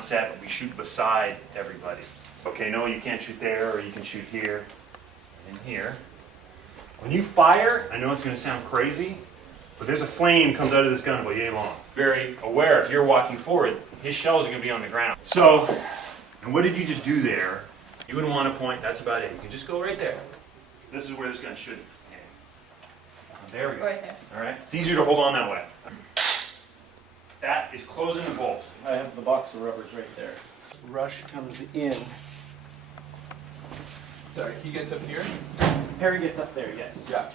on set, but we shoot beside everybody. Okay, no, you can't shoot there, or you can shoot here and here. When you fire, I know it's going to sound crazy, but there's a flame comes out of this gun about yay long. Very aware, if you're walking forward, his shells are going to be on the ground. So, and what did you just do there? You wouldn't want to point, that's about it. You can just go right there. This is where this gun should hang. There we go. Right there. All right, it's easier to hold on that way. That is closing the bolt. I have the box of rubbers right there. Rush comes in. Sorry, he gets up here? Harry gets up there, yes. Yeah.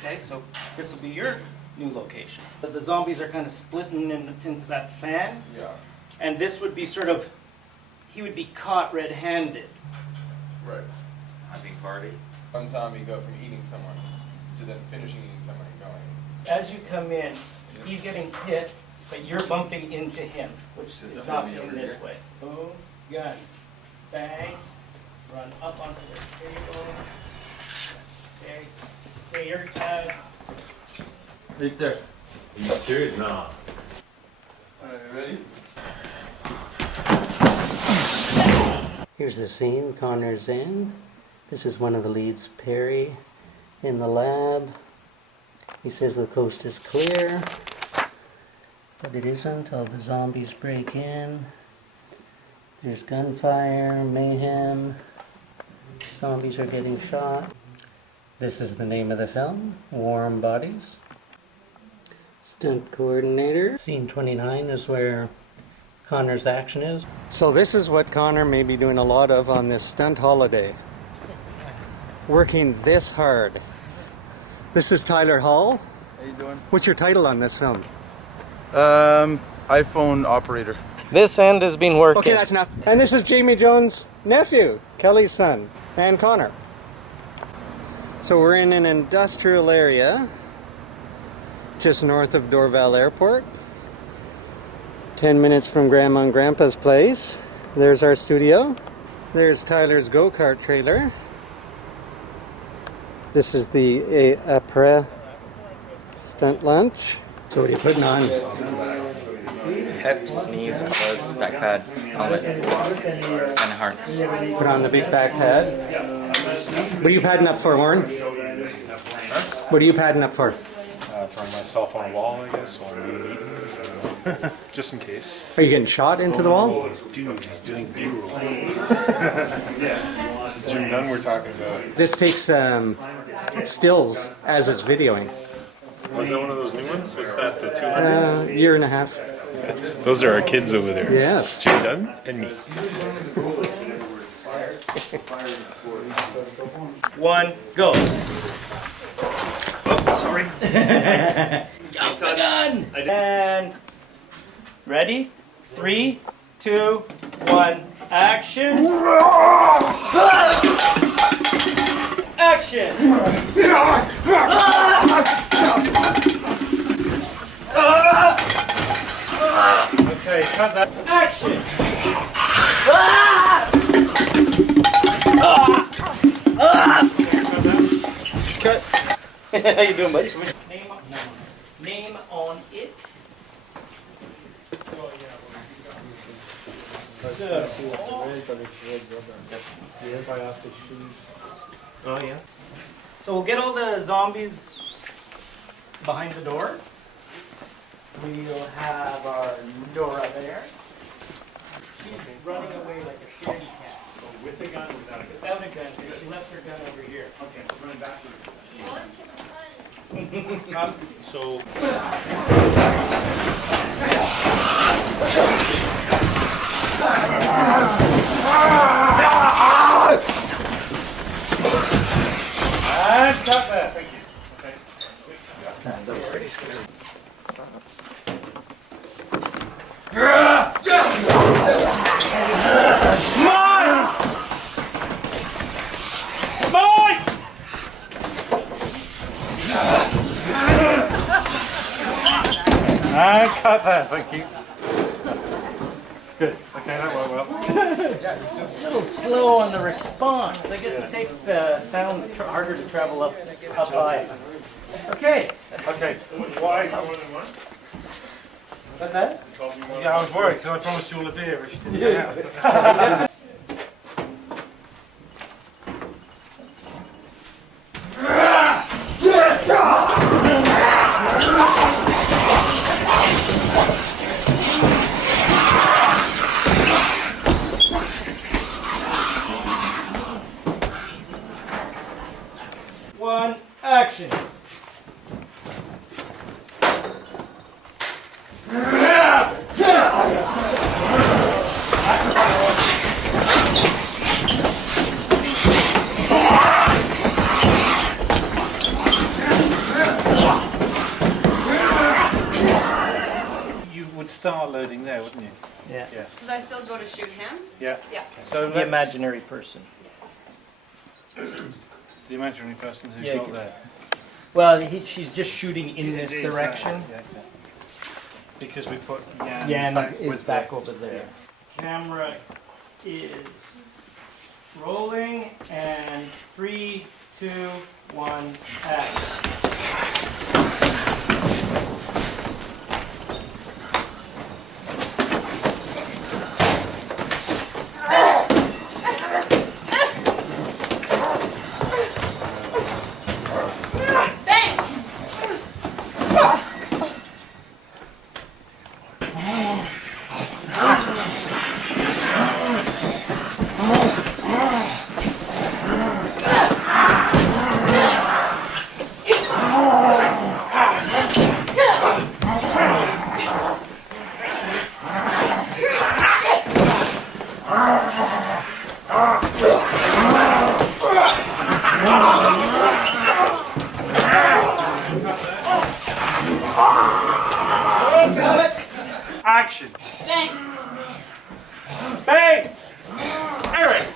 Okay, so this will be your new location. The zombies are kind of splitting into that fan, Yeah. and this would be sort of, he would be caught red-handed. Right. Having party. One zombie go from eating someone to then finishing eating someone and going. As you come in, he's getting hit, but you're bumping into him, which is not in this way. Boom, gun, bang, run up onto the table. Okay, okay, your tag. Right there. Are you serious? No. Alright, ready? Here's the scene, Connor's in. This is one of the leads, Perry, in the lab. He says the coast is clear, but it isn't until the zombies break in. There's gunfire, mayhem, zombies are getting shot. This is the name of the film, Warm Bodies. Stunt coordinator. Scene 29 is where Connor's action is. So this is what Connor may be doing a lot of on this stunt holiday. Working this hard. This is Tyler Hall. How you doing? What's your title on this film? iPhone operator. This end has been working. Okay, that's enough. And this is Jamie Jones' nephew, Kelly's son, and Connor. So we're in an industrial area just north of Dorval Airport. 10 minutes from Grandma and Grandpa's place. There's our studio. There's Tyler's go-kart trailer. This is the après stunt lunch. So what are you putting on? Hips, knees, elbows, back pad, helmet, and a harness. Put on the big back pad. What are you padding up for, Warren? What are you padding up for? Throwing myself on a wall, I guess, while I'm being eaten. Just in case. Are you getting shot into the wall? He's doing B-roll. This is Jim Dunn we're talking about. This takes stills as it's videoing. Was that one of those new ones? What's that, the 200? Year and a half. Those are our kids over there. Yeah. Jim Dunn and me. One, go. Oh, sorry. Jump the gun! And ready? 3, 2, 1, action! Action! Okay, cut that. Action! Cut. How you doing, buddy? Name on it. Oh, yeah. So we'll get all the zombies behind the door. We'll have our Nora there. She's running away like a scaredy cat. So with the gun or without a gun? Without a gun, because she left her gun over here. Okay, we're running backwards. So And cut that. Thank you. Okay. That was pretty scary. And cut that. Thank you. Good. Okay, that went well. a little slow on the response. I guess it takes the sound harder to travel up high. Okay. Okay. Why more than once? What's that? Yeah, I was worried because I promised you all a beer if you didn't get out. One, action. You would start loading there, wouldn't you? Yeah. Yeah. Does I still go to shoot him? Yeah. Yeah. So The let's, imaginary person. the imaginary person who's Yeah, not you- there. Well, she's just shooting in this Exactly, direction. yeah, yeah. Because we put Yan, Yan back is with back the- over there. Camera is rolling, and 3, 2, 1, action. Bang! Action! Bang! Bang! Eric!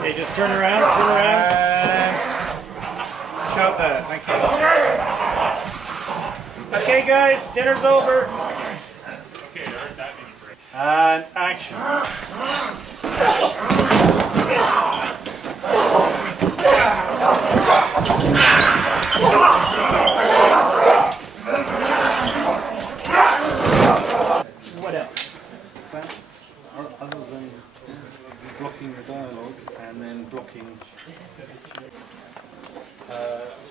Okay, just turn around, turn around. Shot there, thank you. Okay, guys, dinner's over. And action. What else? Other than blocking the dialogue and then blocking.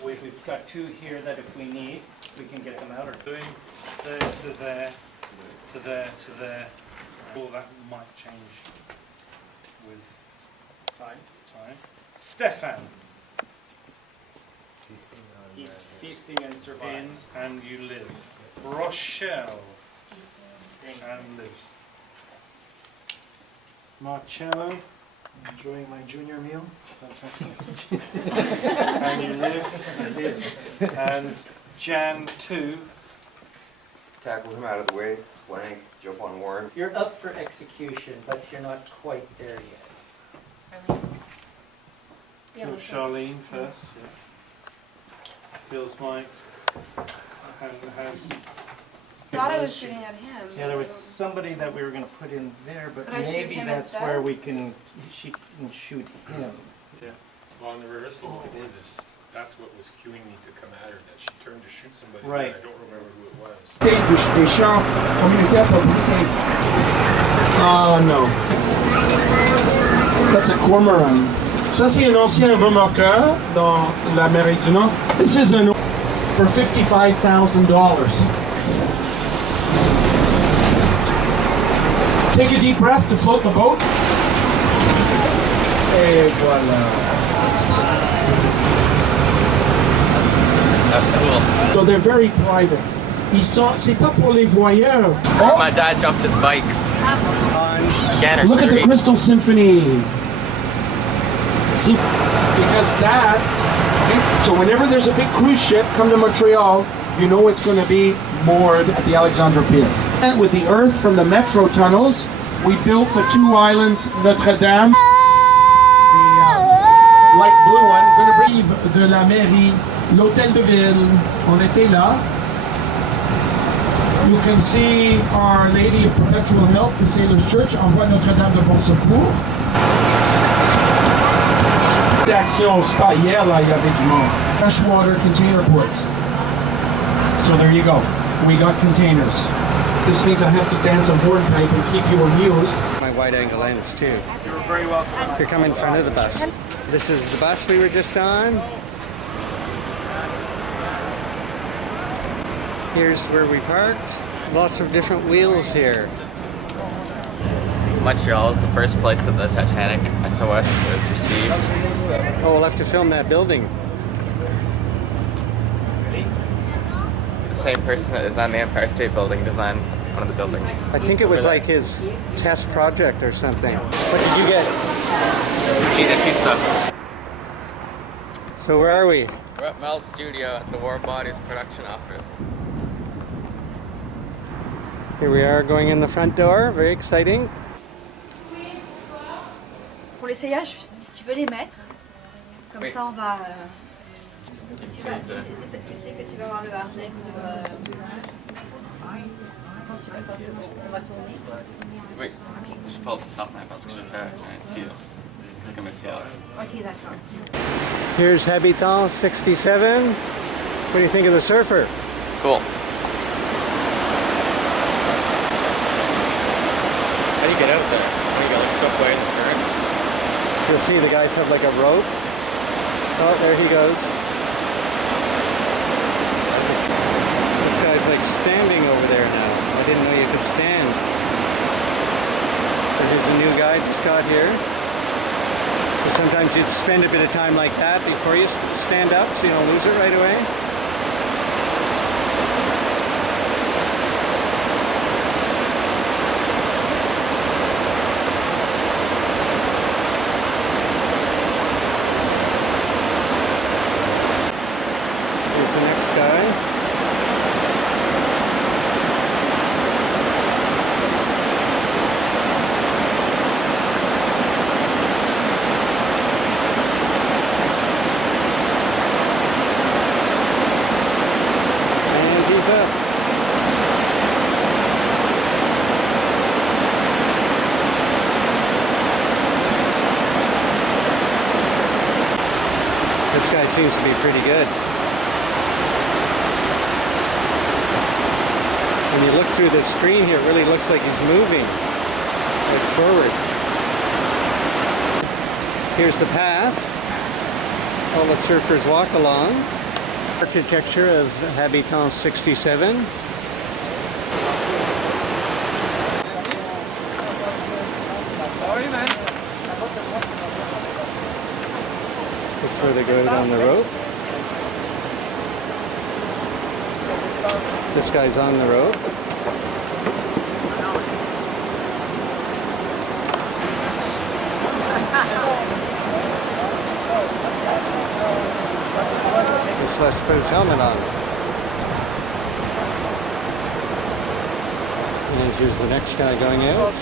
We've got 2 here that if we need, we can get them out. Or Doing there to there, to there, to there. All that might change with Fine. time. Stefan, He's feasting and in survives. and you live. Rochelle, and lives. Marcello, Enjoying my junior meal. fantastic. And you live. And Jan 2. Tackle him out of the way, flank, jump on Warren. You're up for execution, but you're not quite there yet. Really? Yeah, Kill what's that? Charlene first. Yeah. Kills Mike. And has. Thought I was shooting at him. Yeah, there was somebody that we were going to put in there, but Could I shoot maybe him that's instead? where she can shoot him. Well, in the rehearsals before this, that's what was cueing me to come at her, that she turned to shoot somebody. Right. I don't remember who it was. Des champs communautaires propriétés. Ah non. That's a cormorant. Ça, c'est un ancien remorqueur dans l'Amérique du Nord. This is an for $55,000. Take a deep breath to float the boat. Et voilà. That's cool. So they're very private. Ils sont, c'est pas pour les voyeurs. Oh, My dad dropped his bike. Scanner. look at the 3. Crystal Symphony. See, because that, so whenever there's a big cruise ship come to Montreal, you know it's going to be moored at the Alexandra Pier. And with the earth from the metro tunnels, we built the 2 islands, Notre Dame, the light blue one, going to bring de la mairie, l'hôtel de ville. On était là. You can see Our Lady of Perpetual Help, the Sailors Church, Envoi Notre-Dame de Bon Secours. D'action, c'est pas hier, là, il y avait du monde. Freshwater container ports. So there you go. We got containers. This means I have to dance a hornpipe and keep you amused. My wide angle lens too. You're very welcome. Here, come in front of the bus. This is the bus we were just on. Here's where we parked. Lots of different wheels here. Montreal is the first place that the Titanic SOS was received. Oh, we'll have to film that building. The same person that designed the Empire State Building designed one of the buildings. I think it was like his test project or something. What did you get? Cheese and pizza. So where are we? We're at Mel's studio at the War Bodies production office. Here we are going in the front door. Very exciting. Pour l'essayage, si tu veux les mettre, comme Oui. ça on va. Tu Tu sais que tu vas avoir le harnais pour. On va tourner. Oui, je parle de partenaire parce que je fais un tir. Comme un tir. Ok, d'accord. Here's Habitant 67. What do you think of the surfer? Cool. How do you get out there? How do you get like stuck way in the current? You'll see the guys have like a rope. Oh, there he goes. This guy's like standing over there now. I didn't know you could stand. So here's a new guy just got here. So sometimes you'd spend a bit of time like that before you stand up so you don't lose it right away. Here's the next guy. And he's up. This guy seems to be pretty good. When you look through the screen here, it really looks like he's moving, like forward. Here's the path. All the surfers walk along. Architecture of Habitant 67. That's where they go out on the rope. This guy's on the rope. Just let's put his helmet on. And here's the next guy going out.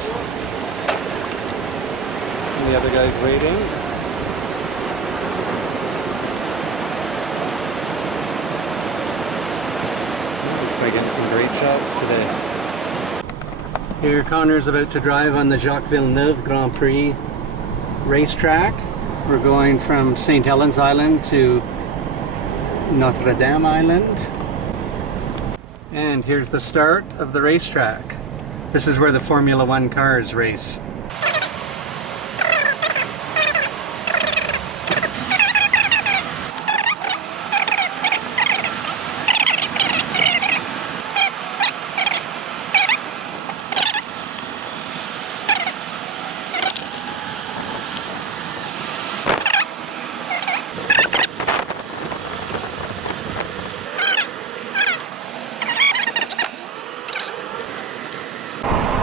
And the other guy's waiting. We're getting some great shots today. Here Connor's about to drive on the Jacques Villeneuve Grand Prix racetrack. We're going from St. Helens Island to Notre Dame Island. And here's the start of the racetrack. This is where the Formula One cars race.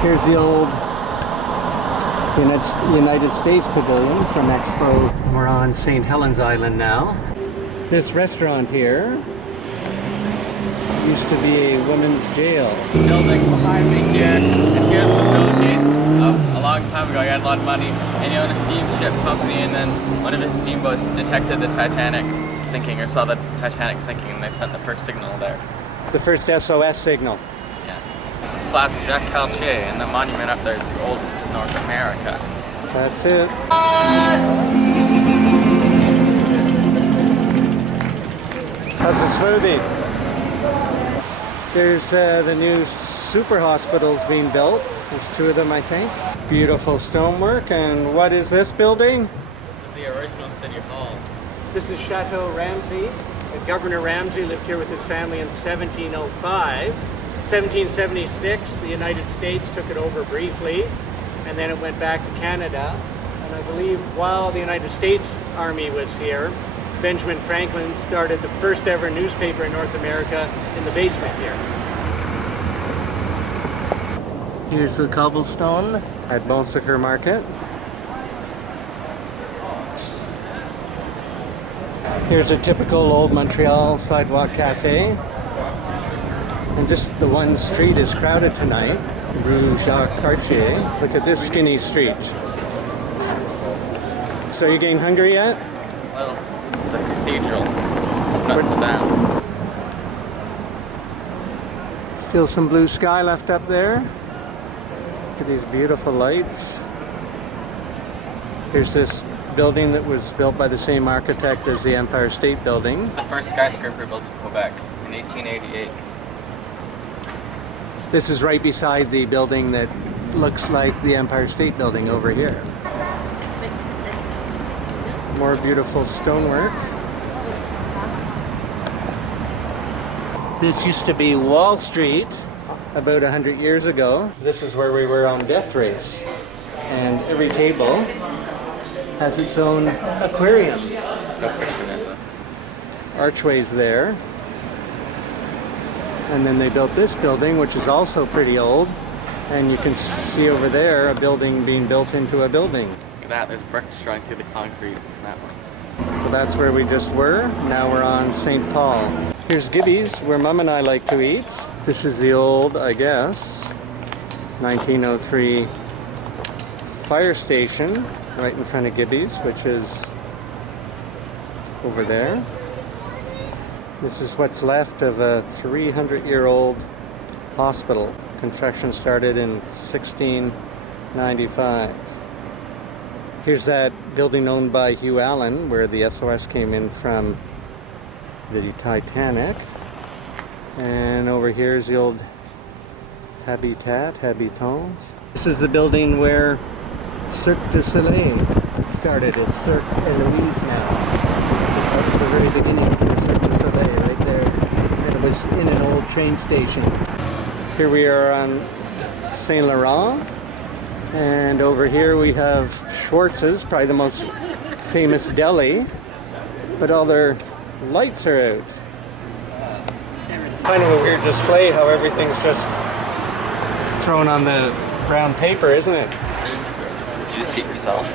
Here's the old United States Pavilion from Expo. We're on St. Helens Island now. This restaurant here used to be a women's jail. Building behind me here, and here's the Bill Gates of a long time ago. He had a lot of money, and he owned a steamship company, and then one of his steamboats detected the Titanic sinking, or saw the Titanic sinking, and they sent the first signal there. The first SOS signal. Yeah. Plaza Jacques Cartier, and the monument up there is the oldest in North America. That's it. How's the smoothie? There's the new super hospitals being built. There's 2 of them, I think. Beautiful stonework. And what is this building? This is the original City Hall. This is Chateau Ramsey. Governor Ramsey lived here with his family in 1705. 1776, the United States took it over briefly, and then it went back to Canada. And I believe while the United States Army was here, Benjamin Franklin started the first ever newspaper in North America in the basement here. Here's the cobblestone at Bonsecours Market. Here's a typical old Montreal sidewalk cafe. And just the one street is crowded tonight. Rue Jacques Cartier. Look at this skinny street. So you getting hungry yet? Well, it's a cathedral. Notre Dame. Still some blue sky left up there. Look at these beautiful lights. Here's this building that was built by the same architect as the Empire State Building. The first skyscraper built in Quebec in 1888. This is right beside the building that looks like the Empire State Building over here. More beautiful stonework. This used to be Wall Street about 100 years ago. This is where we were on Death Race. And every table has its own aquarium. There's no fish in it. Archways there. And then they built this building, which is also pretty old. And you can see over there a building being built into a building. Look at that, there's bricks running through the concrete in that one. So that's where we just were. Now we're on St. Paul. Here's Gibby's, where Mom and I like to eat. This is the old, I guess, 1903 fire station right in front of Gibby's, which is over there. This is what's left of a 300-year-old hospital. Construction started in 1695. Here's that building owned by Hugh Allen, where the SOS came in from the Titanic. And over here is the old Habitants. This is the building where Cirque du Soleil started. It's Cirque Eloise now. That was the very beginnings of Cirque du Soleil right there. And it was in an old train station. Here we are on Saint Laurent. And over here we have Schwartz's, probably the most famous deli. But all their lights are out. Kind of a weird display how everything's just thrown on the brown paper, isn't it? Did you just see it yourself?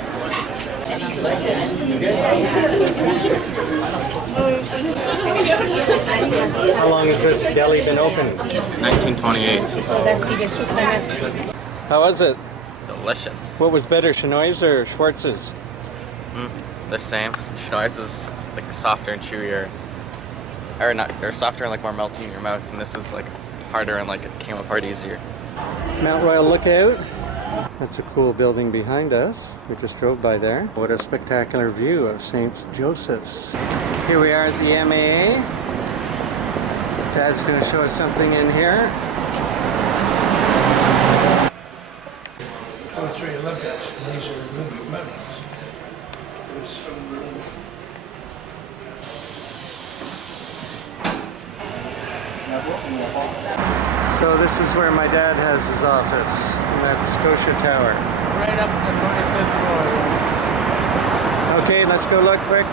How long has this deli been open? 1928. How was it? Delicious. What was better, Chinoise or Schwartz's? The same. Schnoise is like softer and chewier. Or softer and like more melty in your mouth, and this is like harder and like it came apart easier. Mount Royal Lookout. That's a cool building behind us. We just drove by there. What a spectacular view of St. Joseph's. Here we are at the MAA. Dad's going to show us something in here. Oh, 3 Olympics, and these are Olympic medals. So this is where my dad has his office, and that's Scotia Tower. Right up the 25th floor. Okay, let's go look quick.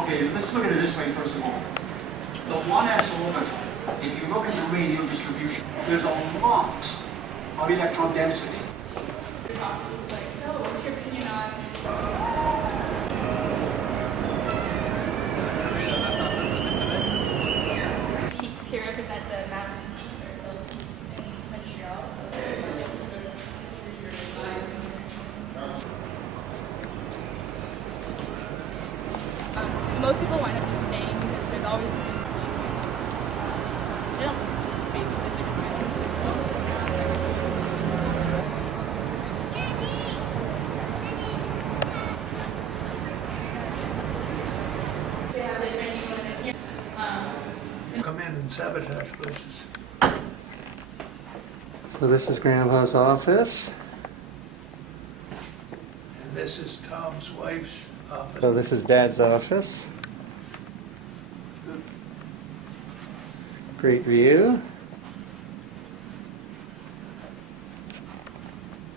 Okay, let's look at it this way first of all. The 1s orbital, if you look at the radial distribution, there's a lot of electron density. So, what's your opinion on come in and sabotage places. So this is Grandpa's office. And this is Tom's wife's office. So this is Dad's office. Great view.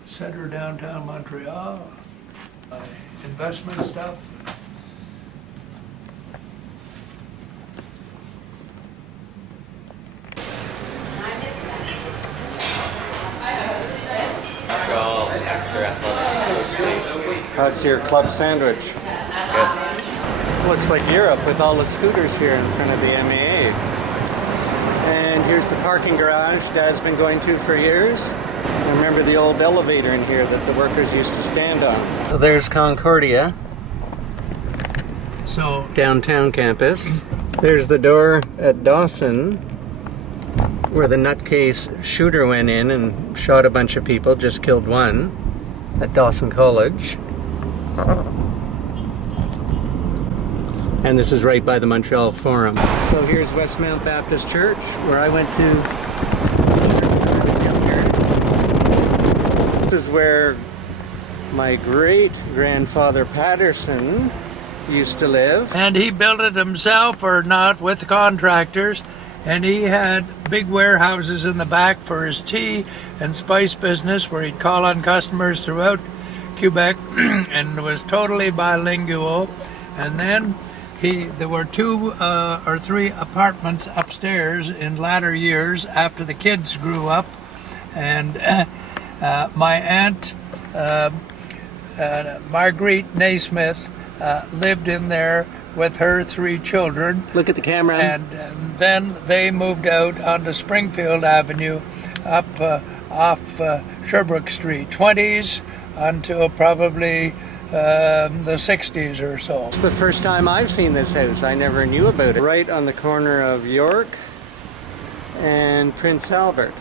Center downtown Montreal. Investment stuff. How's your club sandwich? Good. Looks like Europe with all the scooters here in front of the MAA. And here's the parking garage Dad's been going to for years. I remember the old elevator in here that the workers used to stand on. So there's Concordia. So Downtown campus. There's the door at Dawson where the nutcase shooter went in and shot a bunch of people, just killed one, at Dawson College. And this is right by the Montreal Forum. So here's Westmount Baptist Church, where I went to church. This is where my great-grandfather Patterson used to live. and he built it himself or not with contractors, and he had big warehouses in the back for his tea and spice business where he'd call on customers throughout Quebec and was totally bilingual. And then there were 2 or 3 apartments upstairs in latter years after the kids grew up, and my aunt Marguerite Naismith lived in there with her 3 children. Look at the camera. And then they moved out onto Springfield Avenue up off Sherbrooke Street, 20s until probably the 60s or so. It's the first time I've seen this house. I never knew about it. Right on the corner of York and Prince Albert.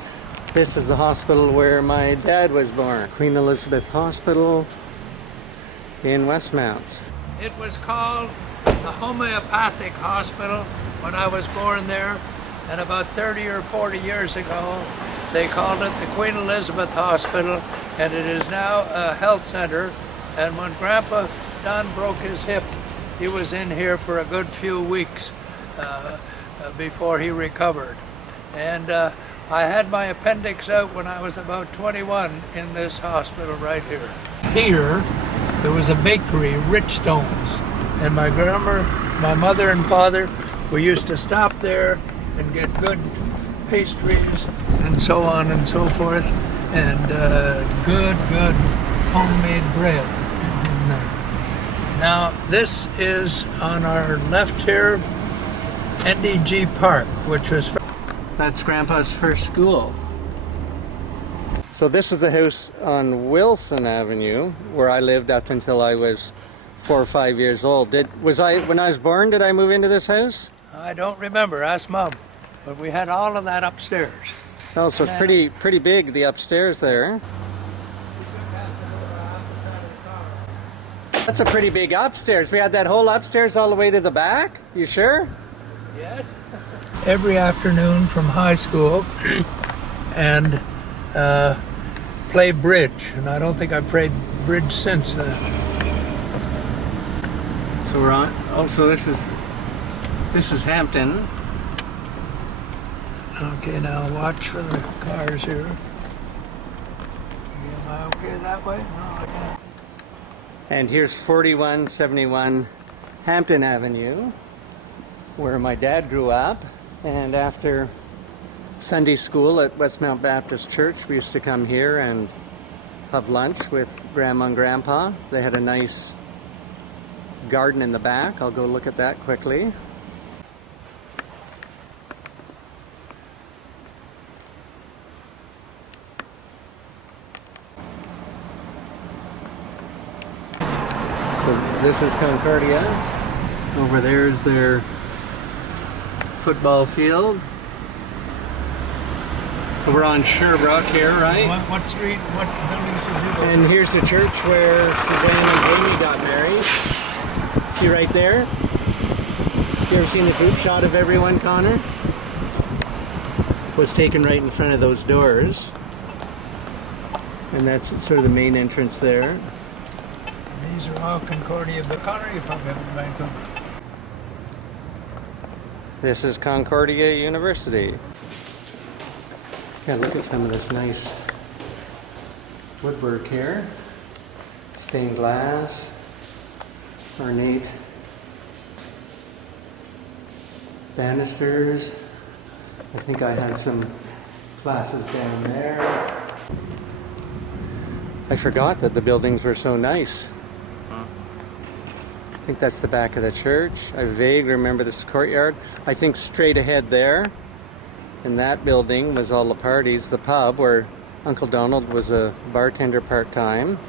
This is the hospital where my dad was born. Queen Elizabeth Hospital in Westmount. It was called the Homeopathic Hospital when I was born there, and about 30 or 40 years ago they called it the Queen Elizabeth Hospital, and it is now a health center. And when Grandpa Don broke his hip, he was in here for a good few weeks before he recovered. And I had my appendix out when I was about 21 in this hospital right here. Here, there was a bakery, Richstone's, and my mother and father, we used to stop there and get good pastries and so on and so forth, and good homemade bread. Now, this is on our left here, NDG Park, which was... That's Grandpa's first school. So this is the house on Wilson Avenue, where I lived up until I was 4 or 5 years old. When I was born, did I move into this house? I don't remember, ask Mom. But we had all of that upstairs. Oh, so it's pretty big, the upstairs there. That's a pretty big upstairs. We had that whole upstairs all the way to the back? You sure? Yes. Every afternoon from high school and play bridge. And I don't think I've played bridge since then. So we're on. Oh, so this is Hampton. Okay, now watch for the cars here. Am I okay that way? No, I can't. And here's 4171 Hampton Avenue, where my dad grew up. And after Sunday school at Westmount Baptist Church, we used to come here and have lunch with Grandma and Grandpa. They had a nice garden in the back. I'll go look at that quickly. So this is Concordia. Over there is their football field. So we're on Sherbrooke here, right? What street, what buildings did you go to? And here's the church where Suzanne and Amy got married. See right there? You ever seen the group shot of everyone, Connor? was taken right in front of those doors. And that's sort of the main entrance there. These are all Concordia, but Connor, you probably haven't been to them. This is Concordia University. Yeah, look at some of this nice woodwork here. Stained glass, ornate banisters. I think I had some classes down there. I forgot that the buildings were so nice. I think that's the back of the church. I vaguely remember this courtyard. I think straight ahead there, in that building, was all the parties. The pub where Uncle Donald was a bartender part-time.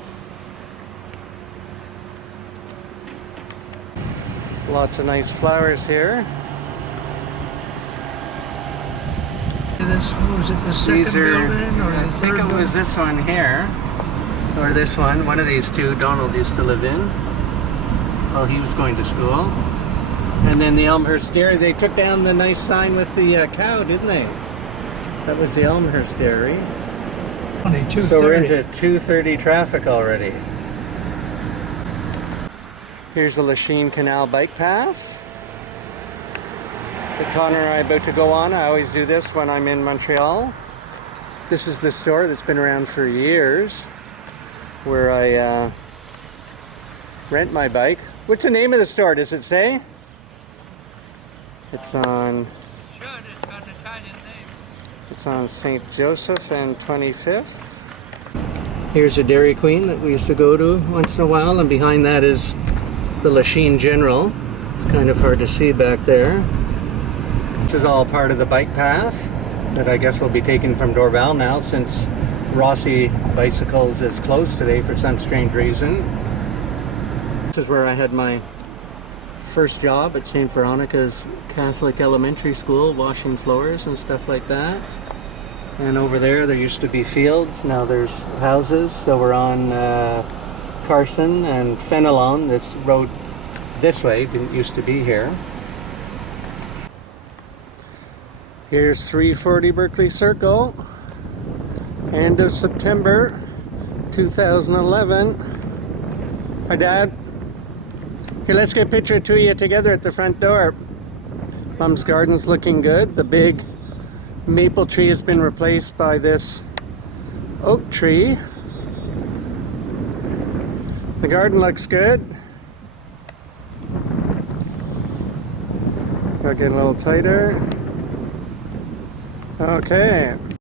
Lots of nice flowers here. This, was it the second building or the I think third it was this one here, or this one. One of these two Donald used to live in while he was going to school. And then the Elmhurst Dairy, they took down the nice sign with the cow, didn't they? That was the Elmhurst Dairy. Only 2:30. So we're into 2:30 traffic already. Here's the Lachine Canal bike path that Connor and I are about to go on. I always do this when I'm in Montreal. This is the store that's been around for years, where I rent my bike. What's the name of the store, does it say? It's on... Should, it's got an Italian name. It's on St. Joseph and 25th. Here's a Dairy Queen that we used to go to once in a while, and behind that is the Lachine General. It's kind of hard to see back there. This is all part of the bike path that I guess will be taken from Dorval now, since Rossi Bicycles is closed today for some strange reason. This is where I had my first job at St. Veronica's Catholic Elementary School, washing floors and stuff like that. And over there used to be fields, now there's houses. So we're on Carson and Fenelon. This road this way didn't used to be here. Here's 340 Berkeley Circle, end of September 2011. Hi, Dad. Here, let's get a picture of two of you together at the front door. Mom's garden's looking good. The big maple tree has been replaced by this oak tree. The garden looks good. Gotta get a little tighter. Okay.